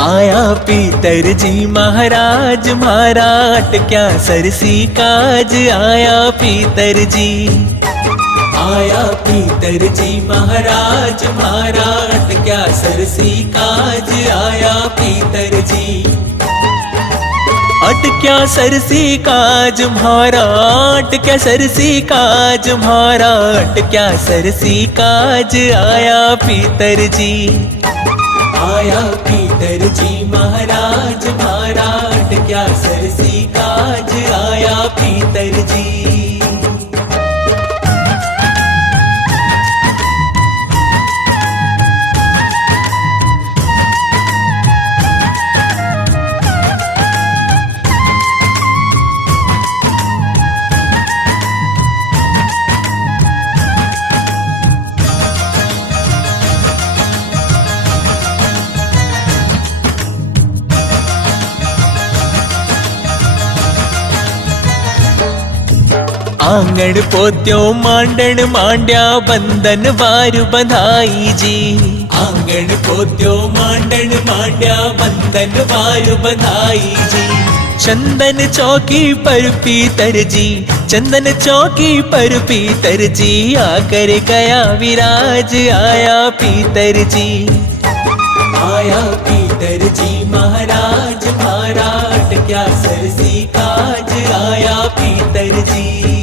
आया पीतर जी महाराज महाराट क्या सरसी काज। आया पीतर जी, आया पीतर जी महाराज महाराट क्या सरसी काज। आया पीतर जी, क्या सरसी काज महाराट क्या सरसी काज महाराट क्या सरसी काज। आया पीतर जी, आया पीतर जी महाराज महाराट क्या सरसी काज। आया पीतर जी। आंगण पोत्यो मांडण मांड्या बंधन वारु बंधाई जी। आंगण पोत्यो मांडण मांड्या बंधन वारु बंधाई जी। चंदन चौकी पर पीतर जी, चंदन चौकी पर पीतर जी आकर गया विराज। आया पीतर जी, आया पीतर जी महाराज महाराट क्या सरसी काज। आया पीतर जी।